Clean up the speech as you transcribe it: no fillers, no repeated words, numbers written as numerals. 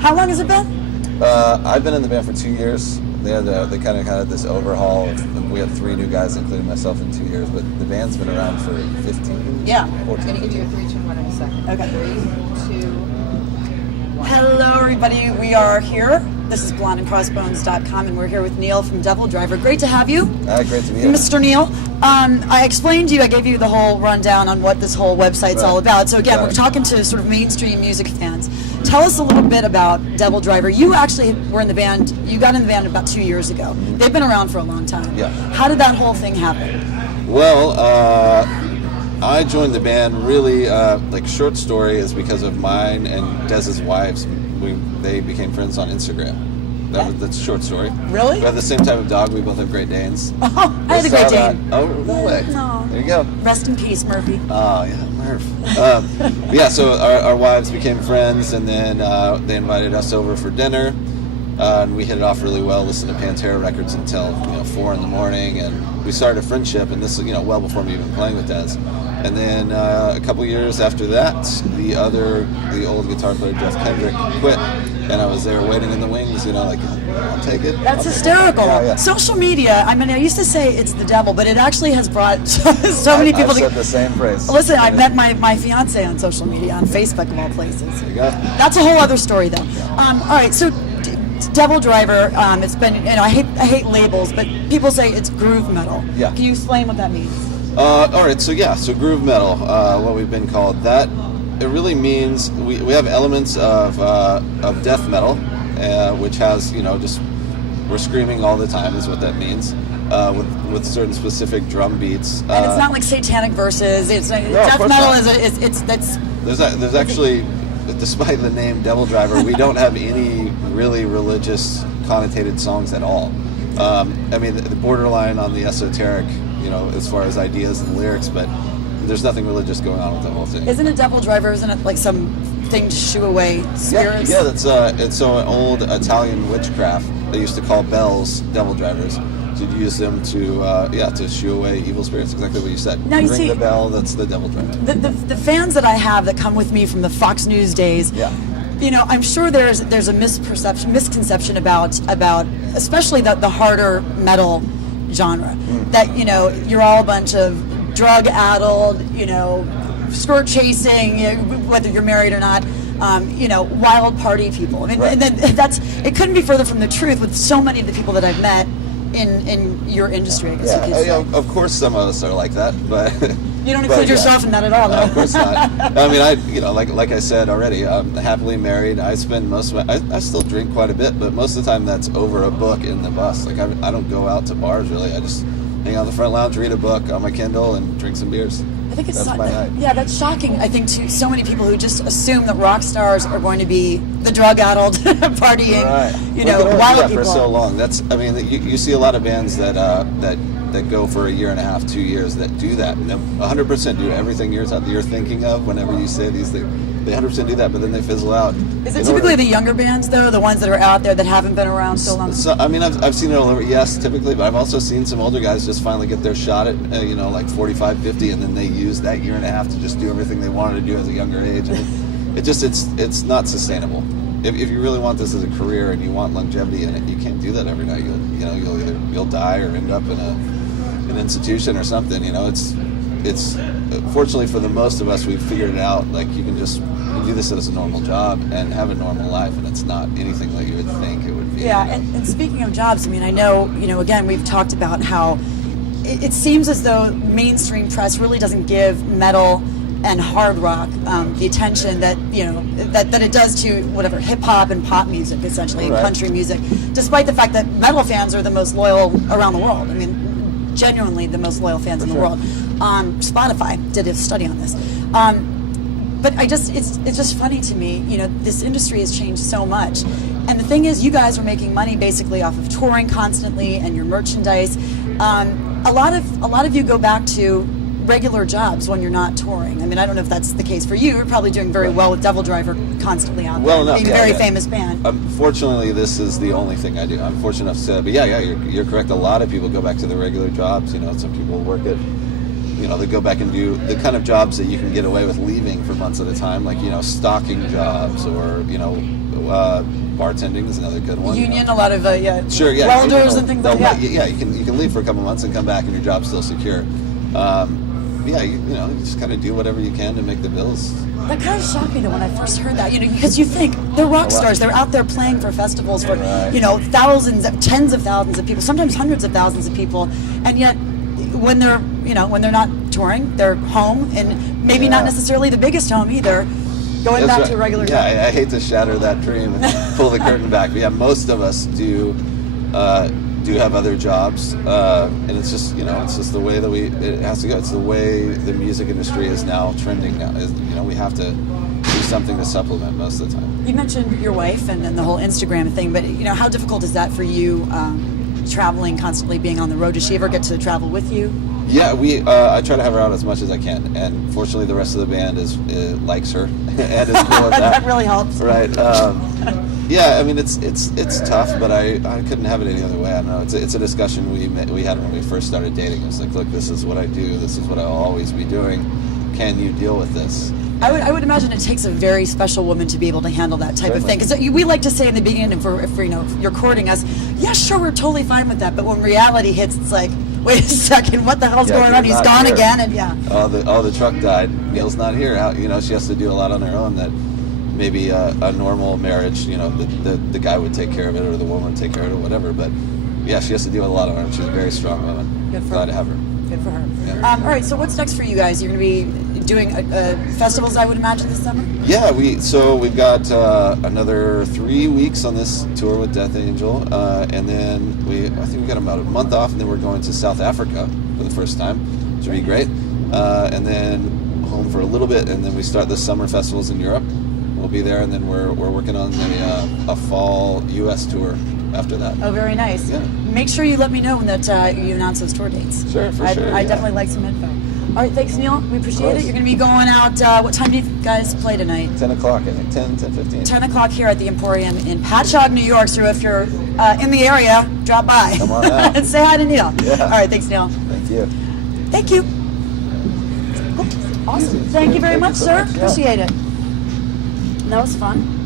How long has it been? I've been in the band for 2 years. They kind of had this overhaul. We had 3 new guys, including myself, in 2 years. But the band's been around for 15. Yeah. 14. I'm going to do a 3, 2, 1 in a second. Okay. 3, 2, 1. Hello, everybody. We are here. This is blondeandcrossbones.com, and we're here with Neil from DevilDriver. Great to have you. Great to be here. Mr. Neil, I explained to you, I gave you the whole rundown on what this whole website's all about. So again, we're talking to sort of mainstream music fans. Tell us a little bit about DevilDriver. You actually were in the band, you got in the band about 2 years ago. They've been around for a long time. Yeah. How did that whole thing happen? Well, I joined the band really, short story is because of mine and Dez's wives. They became friends on Instagram. That's a short story. Really? We have the same type of dog. We both have Great Danes. Oh, I had a Great Dane. Oh, no way. No. There you go. Rest in peace, Murphy. Oh, yeah, Murph. Yeah, so our wives became friends, and then they invited us over for dinner. And we hit it off really well, listened to Pantera records until 4 in the morning, and we started a friendship, and this is well before me even playing with Dez. And then a couple years after that, the old guitar player Jeff Kendrick quit, and I was there waiting in the wings, I'll take it. That's hysterical. Yeah. Social media, I mean, I used to say it's the devil, but it actually has brought so many people I've said the same phrase. Listen, I met my fiance on social media, on Facebook of all places. There you go. That's a whole other story, though. All right, so DevilDriver, it's been, I hate labels, but people say it's groove metal. Yeah. Can you explain what that means? All right, so groove metal, what we've been called, that it really means we have elements of death metal, which has just we're screaming all the time is what that means, with certain specific drum beats. And it's not like satanic verses. It's like, death metal that's. There's actually, despite the name DevilDriver, we don't have any really religious connotated songs at all. The borderline on the esoteric, as far as ideas and lyrics, but there's nothing religious going on with the whole thing. Isn't it DevilDriver? Isn't it like some thing to shoo away spirits? Yeah, that's it's an old Italian witchcraft. They used to call bells devil drivers. So you'd use them to shoo away evil spirits. Exactly what you said. Now you ring see the bell. That's the devil driver. The fans that I have that come with me from the Fox News days. Yeah. I'm sure there's a misconception about especially the harder metal genre, that you're all a bunch of drug-addled, skirt chasing, whether you're married or not, wild party people. I mean, right. And then it couldn't be further from the truth with so many of the people that I've met in your industry, I guess you could say. Of course some of us are like that, but you don't include yourself in that at all, though. No, of course not. I mean, like I said already, I'm happily married. I spend most of I still drink quite a bit, but most of the time that's over a book in the bus. Like I don't go out to bars really. I just hang out in the front lounge, read a book on my Kindle, and drink some beers. I think it's that's my night. Yeah, that's shocking. I think to so many people who just assume that rock stars are going to be the drug-addled, partying, right. wild that people. For so long. You see a lot of bands that go for a year and a half, 2 years that do that. 100% do everything you're thinking of whenever you say these things. They 100% do that, but then they fizzle out. Is it typically the younger bands, though, the ones that are out there that haven't been around so long? So, I've seen it all over, yes, typically, but I've also seen some older guys just finally get their shot at, like 45, 50, and then they use that year and a half to just do everything they wanted to do as a younger age. And it's not sustainable. If you really want this as a career and you want longevity in it, you can't do that every night. You'll die or end up in an institution or something. It's fortunately for the most of us, we've figured it out. Like you can do this as a normal job and have a normal life, and it's not anything like you would think it would be. Yeah, and speaking of jobs, I know, again, we've talked about how it seems as though mainstream press really doesn't give metal and hard rock the attention that that it does to whatever hip hop and pop music, essentially, and country music, despite the fact that metal fans are the most loyal around the world. I mean, genuinely the most loyal fans in the world. Spotify did a study on this. But it's just funny to me, this industry has changed so much. And the thing is, you guys are making money basically off of touring constantly and your merchandise. A lot of you go back to regular jobs when you're not touring. I mean, I don't know if that's the case for you. You're probably doing very well with DevilDriver constantly out there, being a very famous band. Unfortunately, this is the only thing I do. I'm fortunate enough to say, but you're correct. A lot of people go back to their regular jobs. Some people work at they go back and do the kind of jobs that you can get away with leaving for months at a time, like stocking jobs, or bartending is another good one. Union, a lot of Sure, yeah, welders and things like that. Yeah, you can leave for a couple months and come back and your job's still secure. You just kind of do whatever you can to make the bills. That kind of shocked me though when I first heard that, because you think they're rock stars, they're out there playing for festivals for, thousands, tens of thousands of people, sometimes hundreds of thousands of people, and yet when they're, when they're not touring, they're home, and maybe not necessarily the biggest home either, going back to a regular job. Yeah, I hate to shatter that dream and pull the curtain back, but yeah, most of us do have other jobs, and it's just it's just the way that it has to go. It's the way the music industry is now trending now. We have to do something to supplement most of the time. You mentioned your wife and the whole Instagram thing, but how difficult is that for you, traveling constantly, being on the road? Does she ever get to travel with you? Yeah, I try to have her out as much as I can, and fortunately the rest of the band likes her and is cool with that. That really helps. Right. Yeah, I mean it's tough, but I couldn't have it any other way. I don't know. It's a discussion we had when we first started dating. It was like, look, this is what I do. This is what I'll always be doing. Can you deal with this? I would imagine it takes a very special woman to be able to handle that type of thing. Because we like to say in the beginning, if you're courting us, yeah, sure, we're totally fine with that. But when reality hits, it's like, wait a second, what the hell's going on? He's gone here again, and the truck died. Neil's not here. She has to do a lot on her own that maybe a normal marriage, the guy would take care of it, or the woman would take care of it, or whatever. But yeah, she has to do a lot on her own. She's a very strong woman. Good for Glad her. to have her. Good for her. Yeah. All right, so what's next for you guys? You're going to be doing festivals, I would imagine, this summer? Yeah, we've got another 3 weeks on this tour with Death Angel, and then I think we got about a month off, and then we're going to South Africa for the first time, which would be great, and then home for a little bit, and then we start the summer festivals in Europe. We'll be there, and then we're working on a fall U.S. tour after that. Oh, very nice. Yeah. Make sure you let me know when that you announce those tour dates. Sure, for sure. I'd definitely like some info. All right, thanks, Neil. We appreciate it. You're going to be going out. What time do you guys play tonight? 10 o'clock, I think. 10:15. 10 o'clock here at the Emporium in Patchogue, New York. So if you're in the area, drop by. Come on out. And say hi to Neil. Yeah. All right, thanks, Neil. Thank you. Thank you. Awesome. Thank you very much, sir. Yeah. Appreciate it. That was fun.